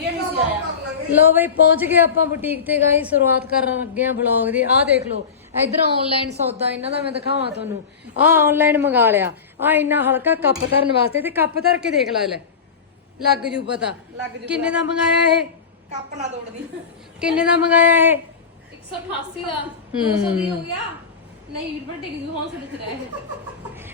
ਵਧੀਆ ਨਹੀਂ ਸੀ ਆਇਆ। ਲੋ ਬਈ ਪਹੁੰਚ ਗਏ ਆਪਾਂ ਬੁਟੀਕ ਤੇ ਗਾਈ ਸ਼ੁਰੂਆਤ ਕਰਨ ਲੱਗੇ ਆ ਬਲੌਗ ਦੀ। ਆਹ ਦੇਖ ਲਓ ਇਧਰ ਆਨਲਾਈਨ ਸੌਦਾ ਇਹਨਾਂ ਦਾ ਮੈਂ ਦਿਖਾਵਾਂ ਤੁਹਾਨੂੰ। ਆਹ ਆਨਲਾਈਨ ਮੰਗਾ ਲਿਆ। ਆ ਇੰਨਾ ਹਲਕਾ ਕੱਪ ਧਰਨ ਵਾਸਤੇ ਤੇ ਕੱਪ ਧਰ ਕੇ ਦੇਖ ਲੈ ਲੈ। ਲੱਗ ਜੂ ਪਤਾ। ਲੱਗ ਜੂ ਕਿੰਨੇ ਦਾ ਮੰਗਾਇਆ ਇਹ? ਕੱਪ ਨਾ ਤੋੜਦੀ ਕਿੰਨੇ ਦਾ ਮੰਗਾਇਆ ਇਹ? 188 ਦਾ। 200 ਦੀ ਹੋ ਗਿਆ। ਨਹੀਂ ਵੀਰ ਬਟੇ ਕਿ ਹੌਸਲੇ ਚ ਰਹਿ।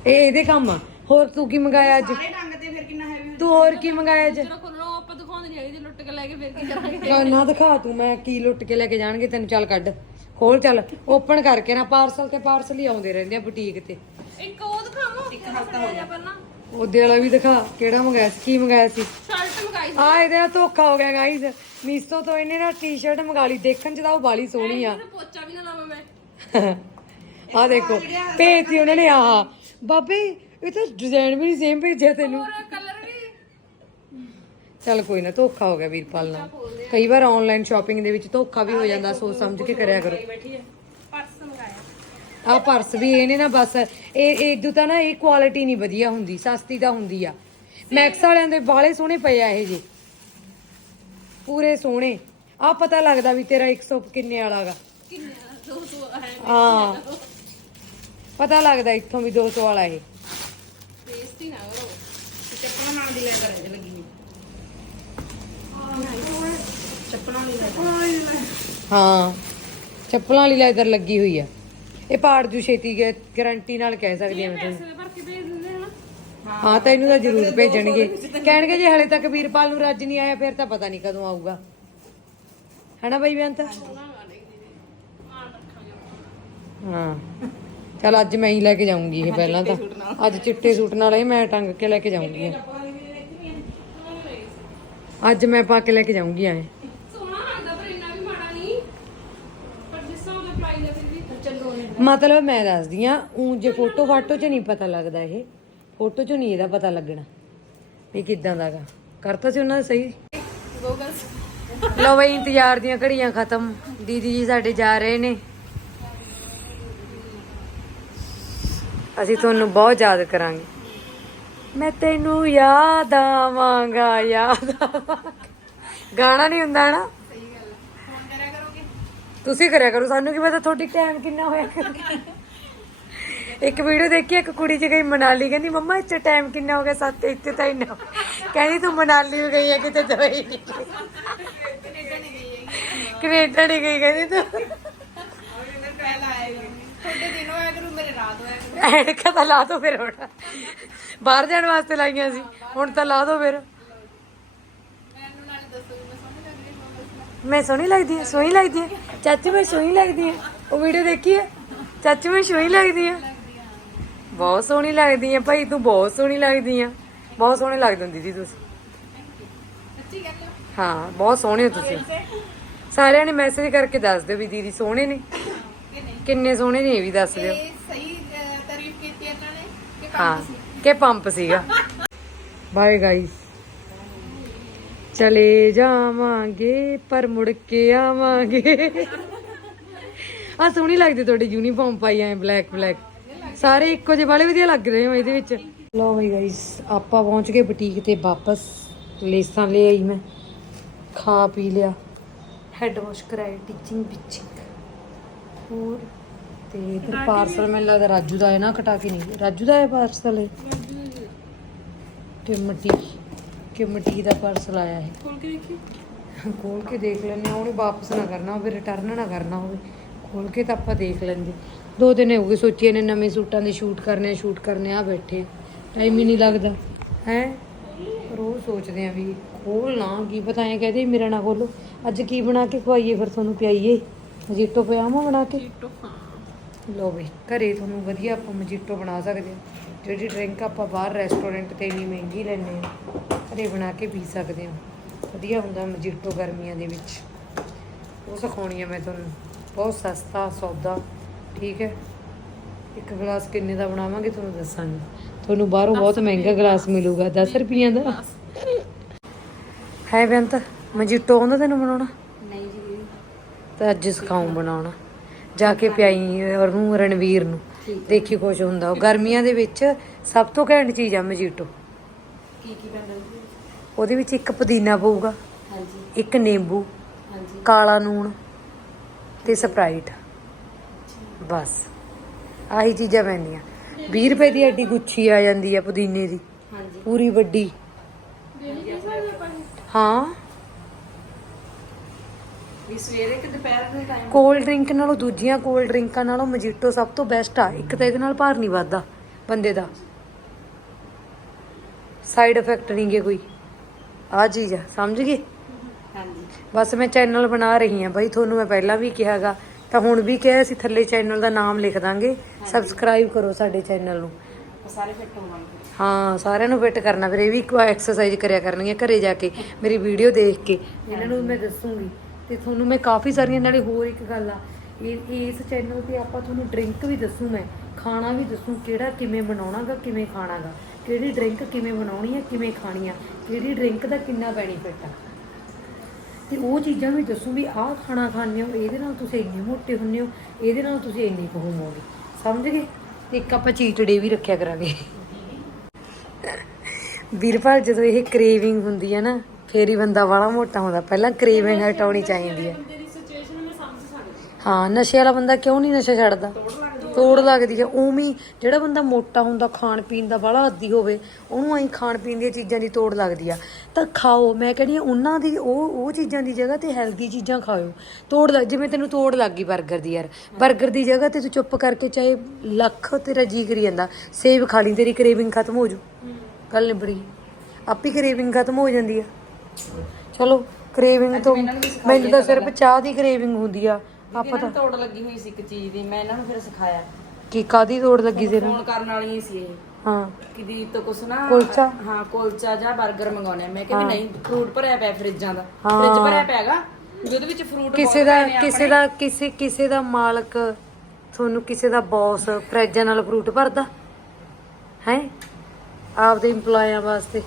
ਇਹ ਇਹਦੇ ਕੰਮ ਆ। ਹੋਰ ਤੂੰ ਕੀ ਮੰਗਾਇਆ ਅੱਜ? ਸਾਰੇ ਤੇ ਫਿਰ ਕਿੰਨਾ ਹੈਵੀ ਤੂੰ ਹੋਰ ਕੀ ਮੰਗਾਇਆ ਅੱਜ? ਜਦੋਂ ਖੋਲਣਾ ਆਪਾਂ ਦਿਖਾਉਂਦੇ ਨਹੀਂ ਹੈਗੇ ਜੇ ਲੁੱਟ ਕੇ ਲੈ ਕੇ ਫਿਰ ਕੀ ਕਰਾਂਗੇ। ਨਾ ਦਿਖਾ ਤੂੰ ਮੈਂ ਕੀ ਲੁੱਟ ਕੇ ਲੈ ਕੇ ਜਾਣਗੇ ਤੈਨੂੰ ਚੱਲ ਕੱਢ। ਖੋਲ ਚੱਲ। ਓਪਨ ਕਰਕੇ ਨਾ ਪਾਰਸਲ ਤੇ ਪਾਰਸਲ ਹੀ ਆਉਂਦੇ ਰਹਿੰਦੇ ਆ ਬੁਟੀਕ ਤੇ। ਇੱਕ ਉਹ ਦਿਖਾਵਾਂ ਇੱਕ ਹਫਤਾ ਹੋ ਗਿਆ। ਪਹਿਲਾਂ। ਉਹਦੇ ਵਾਲਾ ਵੀ ਦਿਖਾ ਕਿਹੜਾ ਮੰਗਾਇਆ ਸੀ ਕੀ ਮੰਗਾਇਆ ਸੀ? ਸ਼ਰਟ ਮੰਗਾਈ ਸੀ। ਆ ਇਹਦੇ ਨਾਲ ਧੋਖਾ ਹੋ ਗਿਆ ਗਾਈਜ਼ ਮੀਸੋ ਤੋਂ ਇਹਨੇ ਨਾ ਟੀ-ਸ਼ਰਟ ਮੰਗਾ ਲਈ। ਦੇਖਣ ਚ ਤਾਂ ਉਹ ਬਾਲੀ ਸੋਹਣੀ ਆ। ਤੇ ਪੋਚਾ ਵੀ ਨਾ ਲਾਵਾਂ ਮੈਂ। ਆ ਦੇਖੋ ਭੇਜਤੀ ਉਹਨਾਂ ਨੇ ਆਹ। ਬਾਬੇ ਇਹ ਤਾਂ ਡਿਜ਼ਾਈਨ ਵੀ ਨਹੀਂ ਸੇਮ ਭੇਜਿਆ ਤੈਨੂੰ। ਹੋਰ ਕਲਰ ਵੀ। ਚੱਲ ਕੋਈ ਨਾ ਧੋਖਾ ਹੋ ਗਿਆ ਵੀਰਪਾਲ ਨਾਲ। ਕਈ ਵਾਰ ਆਨਲਾਈਨ ਸ਼ਾਪਿੰਗ ਦੇ ਵਿੱਚ ਧੋਖਾ ਵੀ ਹੋ ਜਾਂਦਾ ਸੋਚ ਸਮਝ ਕੇ ਕਰਿਆ ਕਰੋ। ਪਰਸ ਮੰਗਾਇਆ। ਆ ਪਰਸ ਵੀ ਇਹਨੇ ਨਾ ਬਸ ਇਹ ਇਦੋਂ ਤਾਂ ਨਾ ਇਹ ਕੁਆਲਿਟੀ ਨਹੀਂ ਵਧੀਆ ਹੁੰਦੀ ਸਸਤੀ ਤਾਂ ਹੁੰਦੀ ਆ। ਮੈਕਸ ਵਾਲਿਆਂ ਦੇ ਬਾਲੇ ਸੋਹਣੇ ਪਏ ਆ ਇਹ ਜੀ। ਪੂਰੇ ਸੋਹਣੇ। ਆ ਪਤਾ ਲੱਗਦਾ ਵੀ ਤੇਰਾ 100 ਕਿੰਨੇ ਵਾਲਾਗਾ ਕਿੰਨੇ 200 ਹੈ। ਹਾਂ। ਪਤਾ ਲੱਗਦਾ ਇੱਥੋਂ ਵੀ 200 ਵਾਲਾ ਇਹ। ਹਾਂ। ਚੱਪਲਾਂ ਵਾਲੀ ਲੈਦਰ ਲੱਗੀ ਹੋਈ ਆ। ਇਹ ਪਾੜ ਜੂ ਛੇਤੀ ਗਾਰੰਟੀ ਨਾਲ ਕਹਿ ਸਕਦੀ ਆ ਮੈਂ ਤੁਹਾਨੂੰ ਪੈਸੇ ਭਰ ਕੇ ਭੇਜ ਦਿੰਦੇ ਹਨਾ ਹਾਂ ਤਾਂ ਇਹਨੂੰ ਤਾਂ ਜ਼ਰੂਰ ਭੇਜਣਗੇ। ਕਹਿਣਗੇ ਜੇ ਹਲੇ ਤੱਕ ਵੀਰਪਾਲ ਨੂੰ ਰੱਜ ਨਹੀਂ ਆਇਆ ਫਿਰ ਤਾਂ ਪਤਾ ਨਹੀਂ ਕਦੋਂ ਆਊਗਾ। ਹੈਨਾ ਬਈ ਬੇਅੰਤ? ਹਾਂ। ਚਲ ਅੱਜ ਮੈਂ ਹੀ ਲੈ ਕੇ ਜਾਊਂਗੀ ਇਹ ਪਹਿਲਾਂ ਤਾਂ। ਅੱਜ ਚਿੱਟੇ ਸੂਟ ਨਾਲ ਇਹ ਮੈਂ ਟੰਗ ਕੇ ਲੈ ਕੇ ਜਾਊਂਗੀ। ਅੱਜ ਮੈਂ ਪਾ ਕੇ ਲੈ ਕੇ ਜਾਊਂਗੀ ਐ। ਸੋਹਣਾ ਲੱਗਦਾ ਪਰ ਇੰਨਾ ਵੀ ਮਾੜਾ ਨਹੀਂ। ਪਰ ਜਿਸ ਤਰ੍ਹਾਂ ਉਹਦਾ ਪ੍ਰਾਈਸ ਹੈ ਫਿਰ ਵੀ ਚੱਲੋ ਮਤਲਬ ਮੈਂ ਦੱਸਦੀ ਆ ਉਂ ਜੇ ਫੋਟੋ ਫਾਟੋ 'ਚ ਨਹੀਂ ਪਤਾ ਲੱਗਦਾ ਇਹ ਫੋਟੋ 'ਚ ਨਹੀਂ ਇਹਦਾ ਪਤਾ ਲੱਗਣਾ ਵੀ ਕਿਦਾਂ ਦਾਗਾ ਕਰਤਾ ਸੀ ਉਹਨਾਂ ਦਾ ਸਹੀ? ਲੋ ਬਈ ਇੰਤਜ਼ਾਰ ਦੀਆਂ ਘੜੀਆਂ ਖਤਮ। ਦੀਦੀ ਜੀ ਸਾਡੇ ਜਾ ਰਹੇ ਨੇ। ਅਸੀਂ ਤੁਹਾਨੂੰ ਬਹੁਤ ਯਾਦ ਕਰਾਂਗੇ। ਮੈਂ ਤੈਨੂੰ ਯਾਦ ਆਵਾਂਗਾ ਯਾਦ ਆਵਾਂਗਾ। ਗਾਣਾ ਨਹੀਂ ਹੁੰਦਾ ਨਾ? ਤੁਸੀਂ ਕਰਿਆ ਕਰੋ, ਸਾਨੂੰ ਕੀ ਪਤਾ ਤੁਹਾਡੀ ਟਾਈਮ ਕਿੰਨਾ ਹੋਇਆ ਇੱਕ ਵੀਡੀਓ ਦੇਖੀ, ਇੱਕ ਕੁੜੀ ਚ ਗਈ ਮਨਾਲੀ, ਕਹਿੰਦੀ, ਮੰਮਾ ਇੱਥੇ ਟਾਈਮ ਕਿੰਨਾ ਹੋ ਗਿਆ? ਸੱਤ ਇੱਥੇ ਤਾਂ ਇੰਨਾ ਹੋ ਗਿਆ। ਕਹਿੰਦੀ, ਤੂੰ ਮਨਾਲੀ ਵੀ ਗਈ ਹੈ, ਕਿਤੇ ਦਵਾਈ ਨਹੀਂ ਕੈਨੇਡਾ ਨਹੀਂ ਗਈ, ਕਹਿੰਦੀ ਤੂੰ। ਤੁਹਾਡੇ ਦਿਨ ਹੋਇਆ ਕਰੂ ਮੇਰੇ ਰਾਤ ਹੋਇਆ ਕਰੂ। ਐਨਕਾਂ ਤਾਂ ਲਾ ਦੋ ਫਿਰ ਹੁਣ। ਬਾਹਰ ਜਾਣ ਵਾਸਤੇ ਲਾਈਆਂ ਸੀ। ਹੁਣ ਤਾਂ ਲਾ ਦੋ ਫਿਰ। ਮੈਨੂੰ ਨਾਲ ਦੱਸੋ ਮੈਂ ਸਮਝ ਲੱਗ ਰਹੀ ਮੈਂ ਸੋਹਣੀ ਲੱਗਦੀ ਹਾਂ ਸੋਹਣੀ ਲੱਗਦੀ ਹਾਂ। ਚਾਚੀ ਮੈਂ ਸੋਹਣੀ ਲੱਗਦੀ ਹਾਂ। ਉਹ ਵੀਡੀਓ ਦੇਖੀ ਹੈ? ਚਾਚੀ ਮੈਂ ਸੋਹਣੀ ਲੱਗਦੀ ਹਾਂ। ਬਹੁਤ ਸੋਹਣੀ ਲੱਗਦੀ ਹੈ ਭਾਈ ਤੂੰ ਬਹੁਤ ਸੋਹਣੀ ਲੱਗਦੀ ਆ ਬਹੁਤ ਸੋਹਣੀ ਲੱਗਦੀ ਹੁੰਦੀ ਦੀਦੀ ਤੁਸੀਂ। ਸੱਚੀ ਗੱਲ ਹੈ ਹਾਂ ਬਹੁਤ ਸੋਹਣੇ ਹੋ ਤੁਸੀਂ। ਸਾਰਿਆਂ ਨੇ ਮੈਸੇਜ ਕਰਕੇ ਦੱਸ ਦਿਓ ਵੀ ਦੀਦੀ ਸੋਹਣੇ ਨੇ। ਕਿੰਨੇ ਸੋਹਣੇ ਨੇ ਇਹ ਵੀ ਦੱਸ ਦਿਓ। ਇਹ ਸਹੀ ਅਹ, ਤਾਰੀਫ ਕੀਤੀ ਇਹਨਾਂ ਨੇ ਕਿ ਹਾਂ ਕੰਮ ਸੀ ਕਿ ਪੰਪ ਸੀਗਾ। ਬਾਏ ਗਾਈਸ ਚਲੇ ਜਾਵਾਂਗੇ ਪਰ ਮੁੜ ਕੇ ਆਵਾਂਗੇ। ਆ ਸੋਹਣੀ ਲੱਗਦੀ ਤੁਹਾਡੀ ਯੂਨੀਫਾਰਮ ਪਾਈ ਐ ਬਲੈਕ ਬਲੈਕ ਸਾਰੇ ਇੱਕੋ ਜਿਹੇ ਵਾਲੇ ਵਧੀਆ ਲੱਗ ਰਹੇ ਹੋ ਇਹਦੇ ਵਿੱਚ। ਲਓ ਬਈ ਗਾਈਸ ਆਪਾਂ ਪਹੁੰਚ ਗਏ ਬੁਟੀਕ ਤੇ ਵਾਪਸ। ਲੇਸਾਂ ਲੈ ਆਈ ਮੈਂ। ਖਾ ਪੀ ਲਿਆ। ਹੈਡ ਵਾਸ਼ ਕਰਾਈ ਟੀਚਿੰਗ ਪਿਚਿੰਗ ਹੋਰ। ਤੇ ਇਧਰ ਪਾਰਸਲ ਮੈਨੂੰ ਲੱਗਦਾ ਰਾਜੂ ਦਾ ਹੈ ਨਾ ਕਟਾ ਕੇ ਨਹੀਂ। ਰਾਜੂ ਦਾ ਹੈ ਪਾਰਸਲ ਕਿ ਮਟੀ ਕਿ ਮਟੀ ਦਾ ਪਾਰਸਲ ਆਇਆ ਹੈ ਖੋਲ ਕੇ ਦੇਖੀ। ਖੋਲ ਕੇ ਦੇਖ ਆ ਉਹਨੇ ਵਾਪਸ ਨਾ ਕਰਨਾ ਹੋਵੇ ਰਿਟਰਨ ਨਾ ਕਰਨਾ ਹੋਵੇ। ਖੋਲ ਕੇ ਤਾਂ ਆਪਾਂ ਦੇਖ ਲੈਂਦੇ। ਦੋ ਦਿਨ ਹੋ ਗਏ ਸੋਚੀਏ ਨੇ ਨਵੇਂ ਸੂਟਾਂ ਦੇ ਸ਼ੂਟ ਕਰਨੇ ਆ ਸ਼ੂਟ ਕਰਨੇ ਆ ਬੈਠੇ ਟਾਈਮ ਹੀ ਨਹੀਂ ਲੱਗਦਾ। ਹੈ? ਰੋਜ਼ ਸੋਚਦੇ ਆ ਵੀ ਖੋਲ ਨਾ ਕੀ ਪਤਾ ਐ ਕਹਦੇ ਮੇਰਾ ਨਾ ਖੋਲੋ। ਅੱਜ ਕੀ ਬਣਾ ਕੇ ਖਵਾਈਏ ਫਿਰ ਤੁਹਾਨੂੰ ਪਿਆਈਏ? ਮਜੀਟੋ ਪਿਆਵਾਂ ਬਣਾ ਕੇ? ਲੋ ਬਈ ਘਰੇ ਤੁਹਾਨੂੰ ਵਧੀਆ ਆਪਾਂ ਮਜੀਟੋ ਬਣਾ ਸਕਦੇ ਹਾਂ। ਜਿਹੜੀ ਡਰਿੰਕ ਆਪਾਂ ਬਾਹਰ ਰੈਸਟੋਰੈਂਟ ਤੇ ਇੰਨੀ ਮਹਿੰਗੀ ਲੈਂਦੇ ਆ ਘਰੇ ਬਣਾ ਕੇ ਪੀ ਸਕਦੇ ਹਾਂ। ਵਧੀਆ ਹੁੰਦਾ ਮਜੀਟੋ ਗਰਮੀਆਂ ਦੇ ਵਿੱਚ। ਉਹ ਸਿਖਾਉਣੀ ਆ ਮੈਂ ਤੁਹਾਨੂੰ। ਬਹੁਤ ਸਸਤਾ ਸੌਦਾ ਠੀਕ ਹੈ? ਇੱਕ ਗਲਾਸ ਕਿੰਨੇ ਦਾ ਬਣਾਵਾਂਗੇ ਤੁਹਾਨੂੰ ਦੱਸਾਂਗੇ। ਤੁਹਾਨੂੰ ਬਾਹਰੋਂ ਬਹੁਤ ਮਹਿੰਗਾ ਗਲਾਸ ਮਿਲੂਗਾ 10 ਰੁਪਈਆਂ ਦਾ? ਹੈ ਬੇਅੰਤ ਮਜੀਟੋ ਆਉਂਦਾ ਤੈਨੂੰ ਬਣਾਉਣਾ? ਨਹੀਂ ਜੀ। ਤਾਂ ਅੱਜ ਸਿਖਾਉਂ ਬਣਾਉਣਾ। ਜਾ ਕੇ ਪਿਆਈ ਉਹਨੂੰ ਰਣਵੀਰ ਨੂੰ। ਦੇਖੀ ਖੁਸ਼ ਹੁੰਦਾ। ਉਹ ਗਰਮੀਆਂ ਦੇ ਵਿੱਚ ਸਭ ਤੋਂ ਘੈਂਟ ਚੀਜ਼ ਆ ਮਜੀਟੋ ਕੀ ਕੀ ਪੈਂਦਾ ਉਹਦੇ ਵਿੱਚ ਇੱਕ ਪੁਦੀਨਾ ਪਊਗਾ ਹਾਂਜੀ। ਇੱਕ ਨਿੰਬੂ ਹਾਂਜੀ। ਕਾਲਾ ਨੂਣ ਤੇ ਸਪਰਾਈਟ। ਬਸ। ਆਹੀ ਚੀਜ਼ਾਂ ਪੈਂਦੀਆਂ। 20 ਰੁਪਏ ਦੀ ਐਡੀ ਗੁੱਛੀ ਆ ਜਾਂਦੀ ਆ ਪੁਦੀਨੇ ਦੀ। ਹਾਂਜੀ। ਪੂਰੀ ਵੱਡੀ? ਹਾਂ। ਵੀ ਸਵੇਰੇ ਕਿ ਦੁਪਹਿਰ ਦੇ ਟਾਈਮ ਕੋਲਡ ਡਰਿੰਕ ਨਾਲੋਂ ਦੂਜੀਆਂ ਕੋਲਡ ਡਰਿੰਕਾਂ ਨਾਲੋਂ ਮਜੀਟੋ ਸਭ ਤੋਂ ਬੈਸਟ ਆ। ਇੱਕ ਤਾਂ ਇਹਦੇ ਨਾਲ ਭਾਰ ਨਹੀਂ ਵੱਧਦਾ ਬੰਦੇ ਦਾ। ਸਾਈਡ ਇਫੈਕਟ ਨਹੀਂ ਗੇ ਕੋਈ। ਆ ਚੀਜ਼ ਆ ਸਮਝ ਗਏ? ਹਾਂਜੀ। ਬਸ ਮੈਂ ਚੈਨਲ ਬਣਾ ਰਹੀ ਹਾਂ ਬਾਈ ਤੁਹਾਨੂੰ ਮੈਂ ਪਹਿਲਾਂ ਵੀ ਕਿਹਾਗਾ ਤਾਂ ਹੁਣ ਵੀ ਕਿਹਾ ਸੀ ਥੱਲੇ ਚੈਨਲ ਦਾ ਨਾਮ ਲਿਖ ਦਾਂਗੇ। ਸਬਸਕ੍ਰਾਈਬ ਕਰੋ ਸਾਡੇ ਚੈਨਲ ਨੂੰ। ਸਾਰੇ ਫਿੱਟ ਹੋਵਾਂਗੇ। ਹਾਂ ਸਾਰਿਆਂ ਨੂੰ ਫਿੱਟ ਕਰਨਾ। ਫਿਰ ਇਹ ਵੀ ਇੱਕ ਐਕਸਰਸਾਈਜ਼ ਕਰਿਆ ਕਰਨਗੇ ਘਰੇ ਜਾ ਕੇ ਮੇਰੀ ਵੀਡੀਓ ਦੇਖ ਕੇ। ਇਹਨਾਂ ਨੂੰ ਮੈਂ ਦੱਸੂਗੀ। ਤੇ ਤੁਹਾਨੂੰ ਮੈਂ ਕਾਫੀ ਸਾਰੀਆਂ ਨਾਲੇ ਹੋਰ ਇੱਕ ਗੱਲ ਆ। ਇਹ, ਇਸ ਚੈਨਲ ਤੇ ਆਪਾਂ ਤੁਹਾਨੂੰ ਡਰਿੰਕ ਵੀ ਦੱਸੂ ਮੈਂ, ਖਾਣਾ ਵੀ ਦੱਸੂ, ਕਿਹੜਾ ਕਿਵੇਂ ਬਣਾਉਣਾਗਾ, ਕਿਵੇਂ ਖਾਣਾਗਾ, ਕਿਹੜੀ ਡਰਿੰਕ ਕਿਵੇਂ ਬਣਾਉਣੀ ਹੈ ਕਿਵੇਂ ਖਾਣੀ ਆ, ਕਿਹੜੀ ਡਰਿੰਕ ਦਾ ਕਿੰਨਾ ਬੈਨੀਫਿਟ ਆ। ਤੇ ਉਹ ਚੀਜ਼ਾਂ ਵੀ ਦੱਸੂ ਵੀ ਆਹ ਖਾਣਾ ਖਾਂਦੇ ਹੋ, ਇਹਦੇ ਨਾਲ ਤੁਸੀਂ ਇੰਨੇ ਮੋਟੇ ਹੁੰਦੇ ਹੋ, ਇਹਦੇ ਨਾਲ ਤੁਸੀਂ ਇੰਨੇ ਕੁ ਹੋਵੋਗੇ। ਸਮਝ ਗਏ? ਤੇ ਇੱਕ ਆਪਾਂ ਚੀਟ ਡੇ ਵੀ ਰੱਖਿਆ ਕਰਾਂਗੇ। ਵੀਰਪਾਲ, ਜਦੋਂ ਇਹ ਕ੍ਰੇਵਿੰਗ ਹੁੰਦੀ ਹੈ ਨਾ ਫੇਰ ਹੀ ਬੰਦਾ ਵਾਲਾ ਮੋਟਾ ਹੁੰਦਾ। ਪਹਿਲਾਂ ਕ੍ਰੇਵਿੰਗ ਹਟਾਉਣੀ ਚਾਹੀਦੀ ਹੈ। ਬੰਦੇ ਦੀ ਸਿਚੁਏਸ਼ਨ ਮੈਂ ਸਮਝ ਸਕਦੀ ਹਾਂ। ਨਸ਼ੇ ਵਾਲਾ ਬੰਦਾ ਕਿਉਂ ਨਹੀਂ ਨਸ਼ਾ ਛੱਡਦਾ? ਤੋੜ ਲੱਗਦੀ ਹੈ। ਉਵੇਂ ਜਿਹੜਾ ਬੰਦਾ ਮੋਟਾ ਹੁੰਦਾ ਖਾਣ ਪੀਣ ਦਾ ਬੜਾ ਆਦੀ ਹੋਵੇ ਉਹਨੂੰ ਐਂ ਖਾਣ ਪੀਣ ਦੀਆਂ ਚੀਜ਼ਾਂ ਦੀ ਤੋੜ ਲੱਗਦੀ ਆ। ਤਾਂ ਖਾਓ। ਮੈਂ ਕਹਿੰਦੀ ਉਹਨਾਂ ਦੀ ਉਹ ਉਹ ਚੀਜ਼ਾਂ ਦੀ ਜਗ੍ਹਾ ਤੇ ਹੈਲਦੀ ਚੀਜ਼ਾਂ ਖਾਓ। ਤੋੜ ਲੱਗ ਜਿਵੇਂ ਤੈਨੂੰ ਤੋੜ ਲੱਗ ਗਈ 버ਗਰ ਦੀ ਯਾਰ। 버ਗਰ ਦੀ ਜਗ੍ਹਾ ਤੇ ਤੂੰ ਚੁੱਪ ਕਰਕੇ ਚਾਹੇ ਲੱਖ ਤੇਰਾ ਜੀ ਕਰੀ ਜਾਂਦਾ ਸੇਬ ਖਾ ਲਈ ਤੇਰੀ ਕ੍ਰੇਵਿੰਗ ਖਤਮ ਹੋ ਜੂ। ਗੱਲ ਨਿਬੜੀ। ਆਪੀ ਕ੍ਰੇਵਿੰਗ ਖਤਮ ਹੋ ਜਾਂਦੀ ਆ। ਚਲੋ ਕ੍ਰੇਵਿੰਗ ਤੋਂ ਮੈਨੂੰ ਤਾਂ ਸਿਰਫ ਚਾਹ ਦੀ ਕ੍ਰੇਵਿੰਗ ਹੁੰਦੀ ਆ ਆਪਾਂ ਤਾਂ ਤੋੜ ਲੱਗੀ ਹੋਈ ਸੀ ਇੱਕ ਚੀਜ਼ ਦੀ ਮੈਂ ਇਹਨਾਂ ਨੂੰ ਫਿਰ ਸਿਖਾਇਆ। ਕੀ ਕਾਦੀ ਤੋੜ ਲੱਗੀ ਤੇਰੇ ਫੋਨ ਕਰਨ ਵਾਲੀ ਹੀ ਸੀ ਇਹ। ਹਾਂ। ਕਿ ਤੋਂ ਕੁਛ ਨਾ ਕੁਲਚਾ? ਹਾਂ ਕੁਲਚਾ ਜਾਂ 버ਗਰ ਮੰਗਾਉਣੇ। ਮੈਂ ਕਿਹਾ ਵੀ ਨਹੀਂ ਫਰੂਟ ਭਰਿਆ ਪਿਆ ਫਰਿੱਜਾਂ ਦਾ। ਹਾਂ। ਫਰਿੱਜ ਭਰਿਆ ਪਿਆਗਾ ਜਿਹਦੇ ਵਿੱਚ ਫਰੂਟ ਕਿਸੇ ਦਾ ਕਿਸੇ ਦਾ ਕਿਸੇ ਕਿਸੇ ਦਾ ਮਾਲਕ ਤੁਹਾਨੂੰ ਕਿਸੇ ਦਾ ਬੌਸ ਫਰਿੱਜਾਂ ਨਾਲ ਫਰੂਟ ਭਰਦਾ? ਹੈ? ਆਪਦੇ EMPLOYER ਵਾਸਤੇ।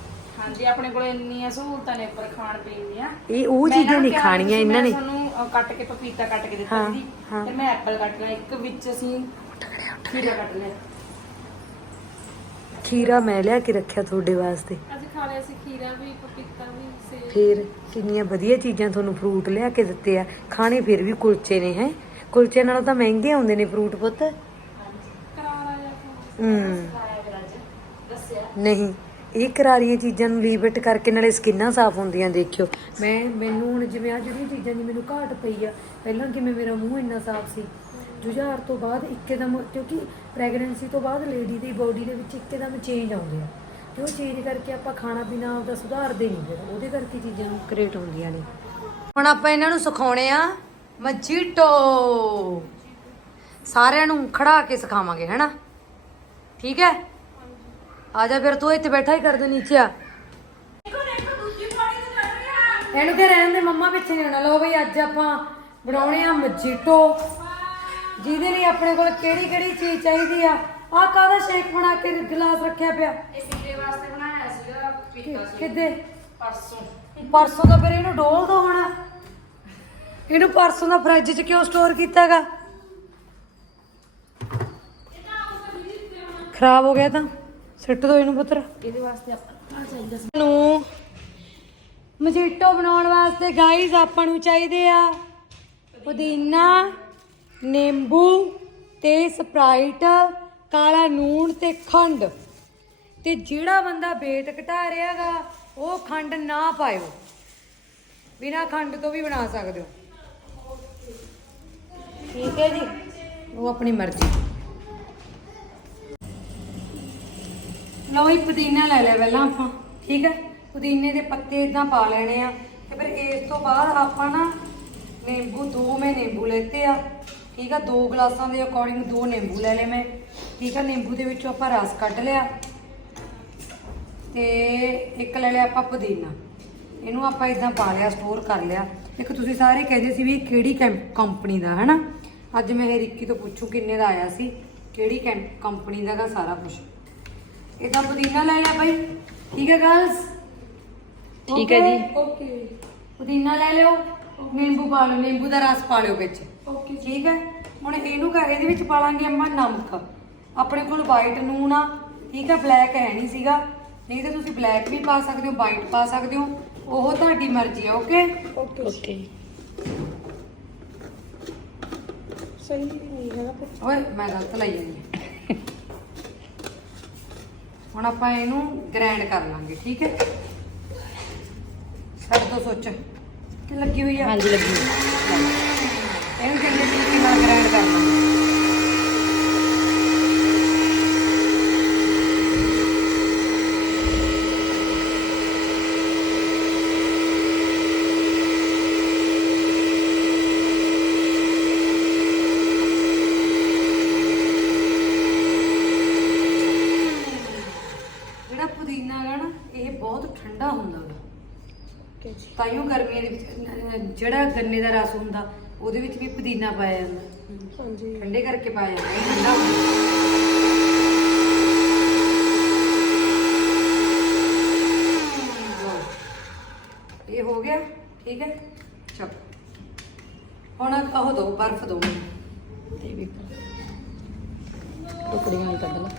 ਹਾਂਜੀ ਆਪਣੇ ਕੋਲ ਇੰਨੀਆਂ ਸਹੂਲਤਾਂ ਨੇ ਉੱਪਰ ਖਾਣ ਪੀਣ ਦੀਆਂ। ਇਹ ਉਹ ਮੈਂ ਚੀਜ਼ਾਂ ਇਹਨਾਂ ਨੂੰ ਨਹੀਂ ਕਿਹਾ ਖਾਣੀਆਂ ਸੀ, ਇਹਨਾਂ ਮੈਂ ਨੇ। ਤੁਹਾਨੂੰ ਅ, ਕੱਟ ਕੇ ਪਪੀਤਾ ਕੱਟ ਕੇ ਦਿੱਤਾ ਹਾਂ, ਸੀ ਹਾਂ। ਤੇ ਮੈਂ ਐਪਲ ਕੱਟ ਲਿਆ ਇੱਕ ਵਿੱਚ ਅਸੀਂ ਖੀਰਾ ਕੱਟ ਲਿਆ। ਖੀਰਾ ਮੈਂ ਲਿਆ ਕੇ ਰੱਖਿਆ ਤੁਹਾਡੇ ਵਾਸਤੇ। ਅੱਜ ਖਾ ਲਿਆ ਸੀ ਖੀਰਾ ਵੀ ਪਪੀਤਾ ਵੀ ਸੇਬ ਫਿਰ ਕਿੰਨੀਆਂ ਵਧੀਆ ਚੀਜ਼ਾਂ ਤੁਹਾਨੂੰ ਫਰੂਟ ਲਿਆ ਕੇ ਦਿੱਤੇ ਆ। ਖਾਣੇ ਫਿਰ ਵੀ ਕੁਲਚੇ ਨੇ ਹੈ? ਕੁਲਚੇ ਨਾਲੋਂ ਤਾਂ ਮਹਿੰਗੇ ਆਉਂਦੇ ਨੇ ਫਰੂਟ ਪੁੱਤ। ਕਰਾਰਾ ਖਾ ਹੂੰ। ਨਹੀਂ। ਇਹ ਕਰਾਰੀਆਂ ਚੀਜ਼ਾਂ ਨੂੰ ਲੀਵਿਟ ਕਰਕੇ ਨਾਲੇ ਸਕਿਨਾਂ ਸਾਫ਼ ਹੁੰਦੀਆਂ, ਦੇਖਿਓ। ਮੈਂ, ਮੈਨੂੰ ਹੁਣ ਜਿਵੇਂ ਆ ਜਿਹੜੀਆਂ ਚੀਜ਼ਾਂ ਦੀ ਮੈਨੂੰ ਘਾਟ ਪਈ ਆ, ਪਹਿਲਾਂ ਕਿਵੇਂ ਮੇਰਾ ਮੂੰਹ ਇੰਨਾ ਸਾਫ਼ ਸੀ। ਜੁਝਾਰ ਤੋਂ ਬਾਅਦ ਇੱਕਦਮ, ਕਿਉਂਕਿ ਪ੍ਰੈਗਨੈਂਸੀ ਤੋਂ ਬਾਅਦ ਲੇਡੀ ਦੀ ਬੋਡੀ ਦੇ ਵਿੱਚ ਇੱਕਦਮ ਚੇਂਜ ਆਉਂਦੇ ਆ। ਤੇ ਉਹ ਚੇਂਜ ਕਰਕੇ ਆਪਾਂ ਖਾਣਾ ਪੀਣਾ ਆਪਦਾ ਸੁਧਾਰਦੇ ਨਹੀਂ ਫਿਰ, ਉਹਦੇ ਕਰਕੇ ਚੀਜ਼ਾਂ ਕ੍ਰੀਏਟ ਹੁੰਦੀਆਂ ਨੇ। ਹੁਣ ਆਪਾਂ ਇਹਨਾਂ ਨੂੰ ਸਿਖਾਉਣੇ ਆ ਮਜੀਟੋ। ਸਾਰਿਆਂ ਨੂੰ ਖੜਾ ਕੇ ਸਿਖਾਵਾਂਗੇ, ਹੈਨਾ? ਠੀਕ ਹੈ? ਆ ਜਾ ਫਿਰ ਤੂੰ ਇੱਥੇ ਬੈਠਾ ਹੀ ਕਰ ਦੇ ਨੀਚੇ ਆ। ਇਹਨੂੰ ਕਿ ਰਹਿਣ ਦੇ ਮੰਮਾ ਪਿੱਛੇ ਨਹੀਂ ਹੋਣਾ ਲਓ ਬਈ ਅੱਜ ਆਪਾਂ ਬਣਾਉਣੇ ਆ ਮਜੀਟੋ। ਜਿਹਦੇ ਲਈ ਆਪਣੇ ਕੋਲ ਕਿਹੜੀ ਕਿਹੜੀ ਚੀਜ਼ ਚਾਹੀਦੀ ਆ? ਆ ਕਾਹਦਾ ਸ਼ੇਕ ਬਣਾ ਕੇ ਗਲਾਸ ਰੱਖਿਆ ਪਿਆ? ਇਹ ਸਿੱਕੇ ਵਾਸਤੇ ਬਣਾਇਆ ਸੀਗਾ ਪੀਤਾ ਸੀ। ਕਿੱਦੇ? ਪਰਸੋਂ। ਪਰਸੋਂ ਦਾ ਫਿਰ ਇਹਨੂੰ ਡੋਲ ਦੋ ਹੁਣ। ਇਹਨੂੰ ਪਰਸੋਂ ਦਾ ਫਰਿੱਜ 'ਚ ਕਿਉਂ ਸਟੋਰ ਕੀਤਾਗਾ? ਖਰਾਬ ਹੋ ਗਿਆ ਤਾਂ? ਸਿੱਟ ਦੋ ਇਹਨੂੰ ਪੁੱਤਰ। ਇਹਦੇ ਵਾਸਤੇ ਆਪਾਂ ਚਾਹੀਦਾ ਸੀ। ਨੂੰ ਮਜੀਟੋ ਬਣਾਉਣ ਵਾਸਤੇ ਗਾਈਜ਼ ਆਪਾਂ ਨੂੰ ਚਾਹੀਦੇ ਆ ਪੁਦੀਨਾ ਨਿੰਬੂ ਤੇ ਸਪਰਾਈਟ ਕਾਲਾ ਨੂਣ ਤੇ ਖੰਡ। ਤੇ ਜਿਹੜਾ ਬੰਦਾ ਵੇਟ ਘਟਾ ਰਿਹਾਗਾ ਉਹ ਖੰਡ ਨਾ ਪਾਇਓ। ਬਿਨਾ ਖੰਡ ਤੋਂ ਵੀ ਬਣਾ ਸਕਦੇ ਹੋ। ਠੀਕ ਹੈ ਜੀ ਉਹ ਆਪਣੀ ਮਰਜ਼ੀ। ਲਓ ਇਹ ਪੁਦੀਨਾ ਲੈ ਲਿਆ ਪਹਿਲਾਂ ਆਪਾਂ, ਠੀਕ ਹੈ? ਪੁਦੀਨੇ ਦੇ ਪੱਤੇ ਇਦਾਂ ਪਾ ਲੈਣੇ ਆ ਤੇ ਫਿਰ ਇਸ ਤੋਂ ਬਾਅਦ ਆਪਾਂ ਨਾ ਨਿੰਬੂ, ਦੋ ਮੈਂ ਨਿੰਬੂ ਲੈਤੇ ਆ, ਠੀਕ ਆ ਦੋ ਗਲਾਸਾਂ ਦੇ ਅਕੋਰਡਿੰਗ ਦੋ ਨਿੰਬੂ ਲੈ ਲਏ ਮੈਂ, ਠੀਕ ਆ ਨਿੰਬੂ ਦੇ ਵਿੱਚੋਂ ਆਪਾਂ ਰਸ ਕੱਢ ਲਿਆ ਤੇ ਇੱਕ ਲੈ ਲਿਆ ਆਪਾਂ ਪੁਦੀਨਾ। ਇਹਨੂੰ ਆਪਾਂ ਇਦਾਂ ਪਾ ਲਿਆ ਸਟੋਰ ਕਰ ਲਿਆ। ਇੱਕ ਤੁਸੀਂ ਸਾਰੇ ਕਹਿੰਦੇ ਸੀ ਵੀ ਇਹ ਕਿਹੜੀ ਕੰਪਨੀ ਦਾ, ਹਨਾ? ਅੱਜ ਮੈਂ ਇਹ ਰਿੱਕੀ ਤੋਂ ਪੁੱਛੂ ਕਿੰਨੇ ਦਾ ਆਇਆ ਸੀ, ਕਿਹੜੀ ਕੰਪਨੀ ਦਾ ਗਾ ਸਾਰਾ ਕੁਝ ਇਦਾਂ ਪੁਦੀਨਾ ਲੈ ਲਿਆ ਬਾਈ। ਠੀਕ ਹੈ ਗਰਲਸ ਠੀਕ ਹੈ ਜੀ। ਓਕੇ। ਪੁਦੀਨਾ ਲੈ ਲਿਓ। ਨਿੰਬੂ ਪਾ ਲਿਓ ਨਿੰਬੂ ਦਾ ਰਸ ਪਾ ਲਿਓ ਵਿੱਚ। ਓਕੇ ਠੀਕ ਹੈ? ਹੁਣ ਇਹਨੂੰ ਕਾ ਇਹਦੇ ਵਿੱਚ ਪਾ ਲਾਂਗੇ ਅੰਮਾ ਨਮਕ। ਆਪਣੇ ਕੋਲ ਵਾਈਟ ਨੂਨ ਆ। ਠੀਕ ਹੈ? ਬਲੈਕ ਹੈ ਨਹੀਂ ਸੀਗਾ। ਨਹੀਂ ਤਾਂ ਤੁਸੀਂ ਬਲੈਕ ਵੀ ਪਾ ਸਕਦੇ ਹੋ ਵਾਈਟ ਪਾ ਸਕਦੇ ਹੋ। ਉਹ ਤੁਹਾਡੀ ਮਰਜ਼ੀ ਆ ਓਕੇ? Okay okay. ਸਹੀ ਨਹੀਂ ਹੈ ਓਏ ਮੈਂ ਗਲਤ ਲਾਈ ਜਾਂਦੀ ਹਾਂ। ਹੁਣ ਆਪਾਂ ਇਹਨੂੰ ਗ੍ਰਾਈਂਡ ਕਰ ਲਾਂਗੇ ਠੀਕ ਹੈ? ਸਭ ਤੋਂ ਸੋਚ। ਕਿ ਲੱਗੀ ਹੋਈ ਆ? ਹਾਂਜੀ ਲੱਗੀ ਇਹਨੂੰ ਚੰਗੇ ਤਰੀਕੇ ਨਾਲ ਗ੍ਰਾਈਂਡ ਕਰ ਲਾਂਗੇ ਜਿਹੜਾ ਪੁਦੀਨਾ ਹੈਗਾ ਨਾ ਇਹ ਬਹੁਤ ਠੰਡਾ ਹੁੰਦਾ ਗਾ ਓਕੇ ਜੀ ਤਾਈਓ ਗਰਮੀਆਂ ਦੇ ਵਿੱਚ ਅਹ, ਜਿਹੜਾ ਗੰਨੇ ਦਾ ਰਸ ਹੁੰਦਾ ਉਹਦੇ ਵਿੱਚ ਵੀ ਪੁਦੀਨਾ ਪਾਇਆ ਜਾਂਦਾ। ਹਾਂਜੀ। ਠੰਡੇ ਕਰਕੇ ਪਾਇਆ ਜਾਂਦਾ। ਇਹ ਠੰਡਾ ਲਓ। ਇਹ ਹੋ ਗਿਆ। ਠੀਕ ਹੈ? ਚਲ। ਹੁਣ ਆਹ ਦੋ ਬਰਫ਼ ਦੋ। ਤੇ ਵੀ ਟੁਕੜੀਆਂ ਨਾਲ ਕੱਢ ਲਾ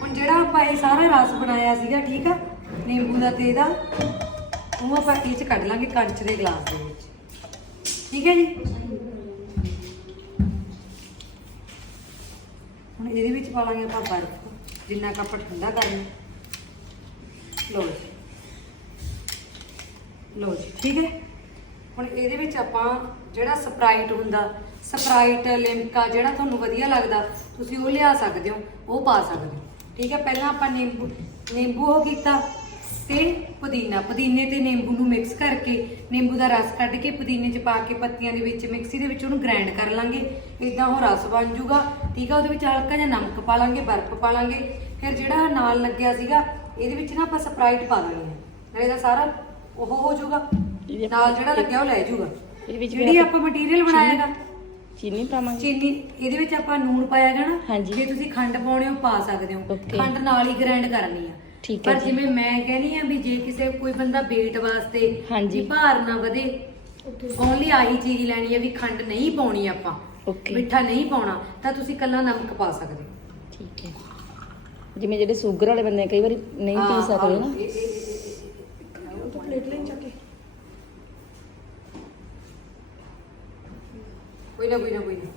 ਹੁਣ ਜਿਹੜਾ ਆਪਾਂ ਇਹ ਸਾਰਾ ਰਸ ਬਣਾਇਆ ਸੀਗਾ ਠੀਕ ਆ? ਨਿੰਬੂ ਦਾ ਤੇ ਇਹਦਾ ਉਹ ਆਪਾਂ ਇਹ ਚ ਕੱਢ ਲਾਂਗੇ ਕੰਚ ਦੇ ਗਲਾਸ ਦੇ ਵਿੱਚ। ਠੀਕ ਹੈ ਜੀ? ਹੁਣ ਇਹਦੇ ਵਿੱਚ ਪਾ ਲਾਂਗੇ ਆਪਾਂ ਬਰਫ਼, ਜਿੰਨਾ ਕੁ ਆਪਾਂ ਠੰਡਾ ਕਰਨਾ ਲੋ ਜੀ। ਲੋ ਜੀ, ਠੀਕ ਹੈ? ਹੁਣ ਇਹਦੇ ਵਿੱਚ ਆਪਾਂ ਜਿਹੜਾ ਸਪਰਾਈਟ ਹੁੰਦਾ ਸਪਰਾਈਟ ਲਿਮਕਾ ਜਿਹੜਾ ਤੁਹਾਨੂੰ ਵਧੀਆ ਲੱਗਦਾ, ਤੁਸੀਂ ਉਹ ਲਿਆ ਸਕਦੇ ਹੋ, ਉਹ ਪਾ ਸਕਦੇ ਹੋ। ਠੀਕ ਹੈ, ਪਹਿਲਾਂ ਆਪਾਂ ਨਿੰਬੂ ਨਿੰਬੂ ਉਹ ਕੀਤਾ ਤੇ ਪੁਦੀਨਾ। ਪੁਦੀਨੇ ਤੇ ਨਿੰਬੂ ਨੂੰ ਮਿਕਸ ਕਰਕੇ ਨਿੰਬੂ ਦਾ ਰਸ ਕੱਢ ਕੇ ਪੁਦੀਨੇ 'ਚ ਪਾ ਕੇ ਪੱਤੀਆਂ ਦੇ ਵਿੱਚ ਮਿਕਸੀ ਦੇ ਵਿੱਚ ਉਹਨੂੰ ਗ੍ਰਾਈਂਡ ਕਰ ਲਾਂਗੇ। ਇਦਾਂ ਉਹ ਰਸ ਬਣ ਜਾਊਗਾ ਠੀਕ ਆ? ਉਹਦੇ ਵਿੱਚ ਹਲਕਾ ਜਿਹਾ ਨਮਕ ਪਾ ਲਾਂਗੇ ਬਰਫ਼ ਪਾ ਲਾਂਗੇ। ਫਿਰ ਜਿਹੜਾ ਨਾਲ ਲੱਗਿਆ ਸੀਗਾ ਇਹਦੇ ਵਿੱਚ ਨਾ ਆਪਾਂ ਸਪਰਾਈਟ ਪਾ ਦਾਂਗੇ ਨਾਲੇ ਇਹਦਾ ਸਾਰਾ ਉਹ ਹੋ ਜਾਊਗਾ ਨਾਲ ਜਿਹੜਾ ਲੱਗਿਆ ਉਹ ਲੈ ਜਾਊਗਾ ਇਹਦੇ ਵਿੱਚ ਜਿਹੜੀ ਆਪਾਂ ਮਟੀਰੀਅਲ ਬਣਾਇਆਗਾ ਚੀਨੀ ਪਾਵਾਂਗੇ। ਚੀਨੀ ਇਹਦੇ ਵਿੱਚ ਆਪਾਂ ਨੂਣ ਪਾਇਆ ਨਾ। ਹਾਂਜੀ। ਜੇ ਤੁਸੀਂ ਖੰਡ ਪਾਉਣੇ ਹੋ ਪਾ ਸਕਦੇ ਹੋ। ਖੰਡ ਨਾਲ ਹੀ ਗ੍ਰਾਈਂਡ ਕਰਨੀ ਆ। ਠੀਕ ਹੈ ਪਰ ਜੀ। ਜਿਵੇਂ ਮੈਂ ਕਹਿੰਦੀ ਆ ਵੀ ਜੇ ਕਿਸੇ ਕੋਈ ਬੰਦਾ weight ਵਾਸਤੇ ਹਾਂਜੀ। ਵੀ ਭਾਰ ਨਾ ਵਧੇ ਓਨਲੀ ਆਹੀ ਚੀਜ਼ ਲੈਣੀ ਹੈ ਵੀ ਖੰਡ ਨਹੀਂ ਪਾਉਣੀ ਆਪਾਂ ਓਕੇ ਮਿੱਠਾ ਨਹੀਂ ਪਾਉਣਾ ਤਾਂ ਤੁਸੀਂ ਕੱਲਾ ਨਮਕ ਪਾ ਸਕਦੇ ਹੋ ਠੀਕ ਹੈ ਜਿਵੇਂ ਜਿਹੜੇ ਸ਼ੂਗਰ ਵਾਲੇ ਬੰਦੇ ਕਈ ਵਾਰੀ ਨਹੀਂ ਪੀ ਹਾਂ, ਸਕਦੇ ਨਾ ਇਹ- ਇਹ- ਇਹ- ਇਹ- ਉਹ ਤਾਂ ਪਲੇਟ ਲੈਣ ਜਾ ਕੇ ਕੋਈ ਨਾ ਕੋਈ ਨਾ ਕੋਈ ਨਾ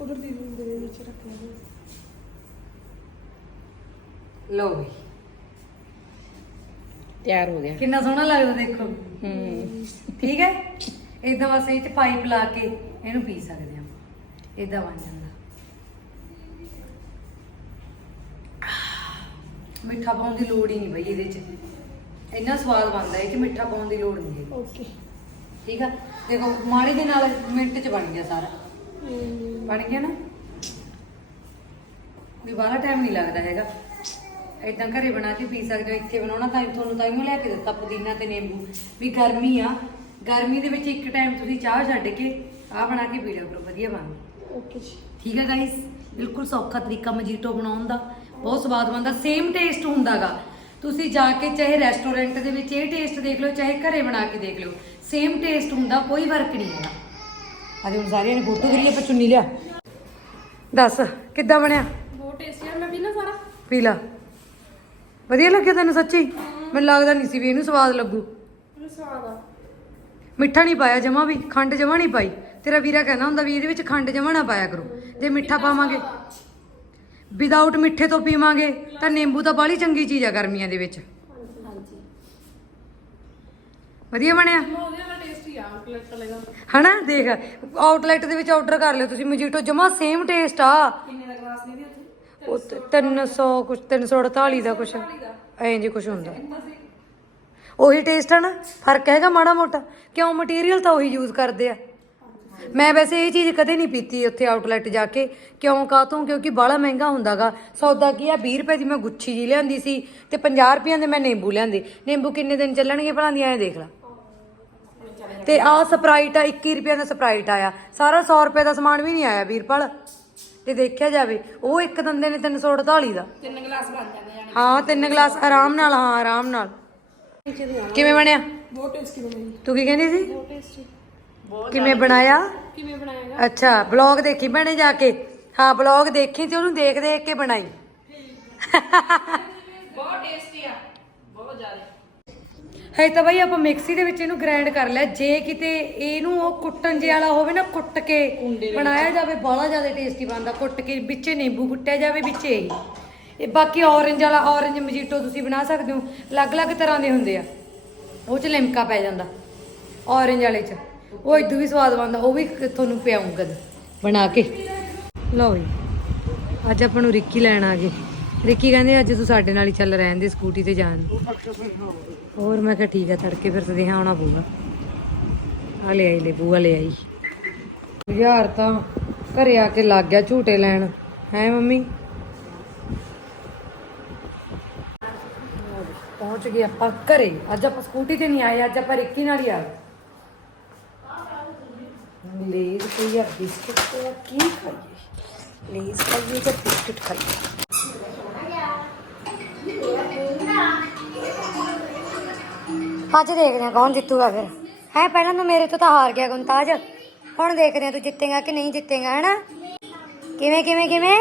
ਉਧਰ ਦੀ ਦੇ ਵਿੱਚ ਰੱਖ ਲਿਆ ਲਓ ਵੀ ਤਿਆਰ ਹੋ ਗਿਆ। ਕਿੰਨਾ ਸੋਹਣਾ ਲੱਗਦਾ ਦੇਖੋ। ਹੂੰ। ਠੀਕ ਹੈ? ਇਦਾਂ ਬਸ ਇਹ ਚ ਪਾਈਪ ਲਾ ਕੇ ਇਹਨੂੰ ਪੀ ਸਕਦੇ ਆ ਇਦਾਂ ਬਣ ਜਾਂਦਾ। ਮਿੱਠਾ ਪਾਉਣ ਦੀ ਲੋੜ ਹੀ ਨਹੀਂ ਬਈ ਇਹਦੇ ਚ। ਇੰਨਾ ਸਵਾਦ ਬਣਦਾ ਇਹ ਚ ਮਿੱਠਾ ਪਾਉਣ ਦੀ ਲੋੜ ਨਹੀਂ। ਓਕੇ। ਠੀਕ ਆ? ਦੇਖੋ ਮਾੜੇ ਦੇ ਨਾਲ ਮਿੰਟ ਚ ਬਣ ਗਿਆ ਸਾਰਾ। ਬਣ ਗਿਆ ਨਾ? ਵੀ ਬਾਹਲਾ ਟਾਈਮ ਨਹੀਂ ਲੱਗਦਾ ਹੈਗਾ। ਇਦਾਂ ਘਰੇ ਬਣਾ ਕੇ ਪੀ ਸਕਦੇ ਹੋ ਇੱਥੇ ਬਣਾਉਣਾ ਤਾਂ ਤੁਹਾਨੂੰ ਤਾਈਓ ਲੈ ਕੇ ਦਿੱਤਾ ਪੁਦੀਨਾ ਤੇ ਨਿੰਬੂ ਵੀ ਗਰਮੀ ਆ। ਗਰਮੀ ਦੇ ਵਿੱਚ ਇੱਕ ਟਾਈਮ ਤੁਸੀਂ ਚਾਹ ਛੱਡ ਕੇ ਆਹ ਬਣਾ ਕੇ ਪੀ ਲਿਆ ਕਰੋ ਵਧੀਆ ਬਣਦਾ ਓਕੇ ਜੀ। ਠੀਕ ਹੈ ਗਾਇਸ ਬਿਲਕੁਲ ਸੌਖਾ ਤਰੀਕਾ ਮਜੀਟੋ ਬਣਾਉਣ ਦਾ ਬਹੁਤ ਸਵਾਦ ਬਣਦਾ ਸੇਮ ਟੇਸਟ ਹੁੰਦਾਗਾ। ਤੁਸੀਂ ਜਾ ਕੇ ਚਾਹੇ ਰੈਸਟੋਰੈਂਟ ਦੇ ਵਿੱਚ ਇਹ ਟੇਸਟ ਦੇਖ ਲਓ ਚਾਹੇ ਘਰੇ ਬਣਾ ਕੇ ਦੇਖ ਲਓ ਸੇਮ ਟੇਸਟ ਹੁੰਦਾ ਕੋਈ ਫ਼ਰਕ ਨਹੀਂ ਹੈਗਾ। ਅੱਜ ਹੁਣ ਸਾਰਿਆਂ ਨੇ ਫੋਟੋ ਕਰੀ ਆਪਾਂ ਚੁੰਨੀ ਲਿਆ। ਦੱਸ ਕਿੱਦਾਂ ਬਣਿਆ? ਬਹੁਤ ਟੇਸਟੀ ਹੈ ਮੈਂ ਵੀ ਨਾ ਸਾਰਾ। ਪੀ ਲਾ। ਵਧੀਆ ਲੱਗਿਆ ਤੈਨੂੰ ਸੱਚੀ? ਮੈਨੂੰ ਲੱਗਦਾ ਨਹੀਂ ਸੀ ਵੀ ਇਹਨੂੰ ਸਵਾਦ ਲੱਗੂ। ਮੈਨੂੰ ਸਵਾਦ ਆ। ਮਿੱਠਾ ਨਹੀਂ ਪਾਇਆ ਜਮਾ ਵੀ ਖੰਡ ਜਮਾ ਨਹੀਂ ਪਾਈ। ਤੇਰਾ ਵੀਰਾ ਕਹਿੰਦਾ ਹੁੰਦਾ ਵੀ ਇਹਦੇ ਵਿੱਚ ਖੰਡ ਜਮਾ ਨਾ ਪਾਇਆ ਕਰੋ। ਜੇ ਮਿੱਠਾ ਪਾਵਾਂਗੇ। ਵਿਦਆਊਟ ਮਿੱਠੇ ਤੋਂ ਪੀਵਾਂਗੇ ਤਾਂ ਨਿੰਬੂ ਤਾਂ ਬਾਹਲੀ ਚੰਗੀ ਚੀਜ਼ ਆ ਗਰਮੀਆਂ ਦੇ ਵਿੱਚ। ਹਾਂਜੀ। ਵਧੀਆ ਬਣਿਆ? ਹਨਾ ਦੇਖ ਆਊਟਲੈਟ ਦੇ ਵਿੱਚ ਆਰਡਰ ਕਰ ਲਿਓ ਤੁਸੀਂ ਮਜੀਟੋ ਜਮਾ ਸੇਮ ਟੇਸਟ ਆ ਕਿੰਨੇ ਦਾ ਗਲਾਸ ਨਹੀਂ ਦੀ ਉੱਥੇ ਉਹ ਤੇ 300 ਕੁਛ 348 ਦਾ ਕੁਛ। ਐਂ ਜੀ ਕੁਛ ਹੁੰਦਾ। ਉਹੀ ਟੇਸਟ ਆ ਨਾ। ਫ਼ਰਕ ਹੈਗਾ ਮਾੜਾ ਮੋਟਾ। ਕਿਉਂ? ਮਟੀਰੀਅਲ ਤਾਂ ਉਹੀ ਯੂਜ਼ ਕਰਦੇ ਆ। ਮੈਂ ਵੈਸੇ ਇਹ ਚੀਜ਼ ਕਦੇ ਨਹੀਂ ਪੀਤੀ ਉੱਥੇ ਆਊਟਲੈਟ ਜਾ ਕੇ। ਕਿਉਂ? ਕਾਤੋਂ ਕਿਉਂਕਿ ਬਾਹਲਾ ਮਹਿੰਗਾ ਹੁੰਦਾਗਾ। ਸੌਦਾ ਕੀ ਆ? 20 ਰੁਪਏ ਦੀ ਮੈਂ ਗੁੱਛੀ ਜੀ ਲਿਆਂਦੀ ਸੀ ਤੇ 50 ਰੁਪਈਆਂ ਦੇ ਮੈਂ ਨਿੰਬੂ ਲਿਆਂਦੇ। ਨਿੰਬੂ ਕਿੰਨੇ ਦਿਨ ਚੱਲਣਗੇ ਭਲਾ ਦੀ ਐਂ ਦੇਖ ਲਾ। ਤੇ ਆਹ ਸਪਰਾਈਟ ਆ 21 ਰੁਪਏ ਦਾ ਸਪਰਾਈਟ ਆਇਆ। ਸਾਰਾ 100 ਰੁਪਏ ਦਾ ਸਮਾਨ ਵੀ ਨਹੀਂ ਆਇਆ, ਵੀਰਪਾਲ। ਤੇ ਦੇਖਿਆ ਜਾਵੇ ਉਹ ਇੱਕ ਦੰਦੇ ਨੇ 348 ਦਾ। ਤਿੰਨ ਗਲਾਸ ਬਣ ਜਾਂਦੇ ਆ। ਹਾਂ ਤਿੰਨ ਗਲਾਸ ਆਰਾਮ ਨਾਲ ਹਾਂ ਆਰਾਮ ਨਾਲ। ਕਿਵੇਂ ਬਣਿਆ? ਬਹੁਤ ਟੇਸਟੀ ਬਣੀ। ਤੂੰ ਕੀ ਕਹਿੰਦੀ ਸੀ? ਬਹੁਤ ਟੇਸਟੀ ਕਿਵੇਂ ਬਣਾਇਆ? ਕਿਵੇਂ ਅੱਛਾ ਬਲੌਗ ਦੇਖੀ ਭੈਣੇ ਜਾ ਕੇ? ਹਾਂ ਬਲੌਗ ਦੇਖੀ ਤੇ ਉਹਨੂੰ ਦੇਖ ਦੇਖ ਕੇ ਬਣਾਈ। ਬਹੁਤ ਟੇਸਟੀ ਆ। ਬਹੁਤ ਜ਼ਿਆਦਾ ਹੈ ਤਾਂ ਬਈ ਆਪਾਂ ਮਿਕਸੀ ਦੇ ਵਿੱਚ ਇਹਨੂੰ ਗ੍ਰਾਈਂਡ ਕਰ ਲਿਆ। ਜੇ ਕਿਤੇ ਇਹਨੂੰ ਉਹ ਕੁੱਟਣ ਜੇ ਵਾਲਾ ਹੋਵੇ ਨਾ ਕੁੱਟ ਕੇ ਬਣਾਇਆ ਜਾਵੇ ਬਾਹਲਾ ਜ਼ਿਆਦਾ ਟੇਸਟੀ ਬਣਦਾ। ਕੁੱਟ ਕੇ ਵਿੱਚੇ ਨਿੰਬੂ ਕੁੱਟਿਆ ਜਾਵੇ ਵਿੱਚੇ ਇਹ ਇਹ ਬਾਕੀ ਔਰੰਜ ਵਾਲਾ ਔਰੰਜ ਮਜੀਟੋ ਤੁਸੀਂ ਬਣਾ ਸਕਦੇ ਹੋ। ਅਲੱਗ-ਅਲੱਗ ਤਰ੍ਹਾਂ ਦੇ ਹੁੰਦੇ ਆ। ਉਹ ਚ ਲਿਮਕਾ ਪੈ ਜਾਂਦਾ। ਔਰੰਜ ਵਾਲੇ ਚ। ਉਹ ਇਦੋਂ ਵੀ ਸਵਾਦ ਬਣਦਾ। ਉਹ ਵੀ ਤੁਹਾਨੂੰ ਪਿਆਉਂਗਾ ਬਣਾ ਕੇ। ਲਓ ਜੀ ਅੱਜ ਆਪਾਂ ਨੂੰ ਰਿੱਕੀ ਲੈਣ ਆ ਗਏ। ਰਿੱਕੀ ਕਹਿੰਦੇ, ਅੱਜ ਤੂੰ ਸਾਡੇ ਨਾਲ ਹੀ ਚੱਲ ਰਹਿਣ ਦੇ ਸਕੂਟੀ ਤੇ ਜਾਣ ਹੋਰ ਮੈਂ ਕਿਹਾ ਠੀਕ ਆ, ਤੜਕੇ ਫਿਰ ਤੇ ਆਉਣਾ ਪਊਗਾ। ਆ ਲੈ ਆਈ, ਲੈ ਬੂਆ ਲੈ ਆਈ। ਯਾਰ ਤਾਂ ਘਰੇ ਆ ਕੇ ਲੱਗ ਗਿਆ ਝੂਟੇ ਲੈਣ। ਹੈ ਮੰਮੀ? ਪਹੁੰਚ ਗਏ ਆਪਾਂ ਘਰੇ। ਅੱਜ ਆਪਾਂ ਸਕੂਟੀ ਤੇ ਨਹੀਂ ਆਏ, ਅੱਜ ਆਪਾਂ ਰਿੱਕੀ ਨਾਲ ਹੀ ਆ ਗਏ। ਲੇਜ਼ ਤੇ ਜਾਂ ਬਿਸਕੁਟ ਤੇ ਕੀ। ਖਾਈਏ ਲੇਜ਼ ਖਾਈਏ ਜਾਂ ਬਿਸਕੁਟ ਖਾਈਏ ਅੱਜ ਦੇਖਦੇ ਹਾਂ ਕੌਣ ਜਿੱਤੂਗਾ ਫਿਰ। ਹੈ, ਪਹਿਲਾਂ ਤਾਂ ਮੇਰੇ ਤੋਂ ਤਾਂ ਹਾਰ ਗਿਆ ਗੁੰਤਾਜ। ਹੁਣ ਦੇਖਦੇ ਹਾਂ ਤੂੰ ਜਿੱਤੇਗਾ ਕਿ ਨਹੀਂ ਜਿੱਤੇਗਾ, ਹੈਨਾ? ਕਿਵੇਂ ਕਿਵੇਂ ਕਿਵੇਂ?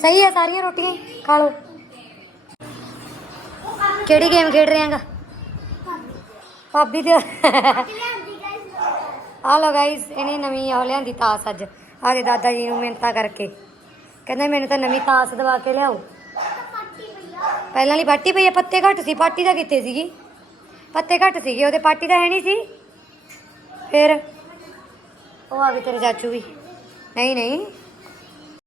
ਸਹੀ ਹੈ ਸਾਰੀਆਂ ਰੋਟੀਆਂ, ਖਾ ਲਓ। ਕਿਹੜੀ ਗੇਮ ਖੇਡ ਰਹੇ ਆਂਗਾ ਭਾਬੀ ਤੇ ਆ ਲੋ ਗਾਇਸ ਇਹਨੇ ਨਵੀਂ ਉਹ ਲਿਆਂਦੀ ਤਾਸ ਅੱਜ। ਆਦੇ ਦਾਦਾ ਜੀ ਨੂੰ ਮਿਹਨਤਾਂ ਕਰਕੇ। ਕਹਿੰਦਾ ਮੈਨੂੰ ਤਾਂ ਨਵੀਂ ਤਾਸ ਦਵਾ ਕੇ ਲਿਆਓ। ਪਹਿਲਾਂ ਵਾਲੀ ਪਾਟੀ ਪਈ ਆ, ਪੱਤੇ ਘੱਟ ਸੀ, ਪਾਟੀ ਦਾ ਕਿੱਥੇ ਸੀਗੀ? ਪੱਤੇ ਘੱਟ ਸੀਗੇ, ਉਹਦੇ ਪਾਟੀ ਦਾ ਹੈ ਨਹੀਂ ਸੀ। ਫਿਰ ਉਹ ਆ ਗਈ ਤੇਰੇ ਚਾਚੂ ਵੀ। ਨਹੀਂ ਨਹੀਂ।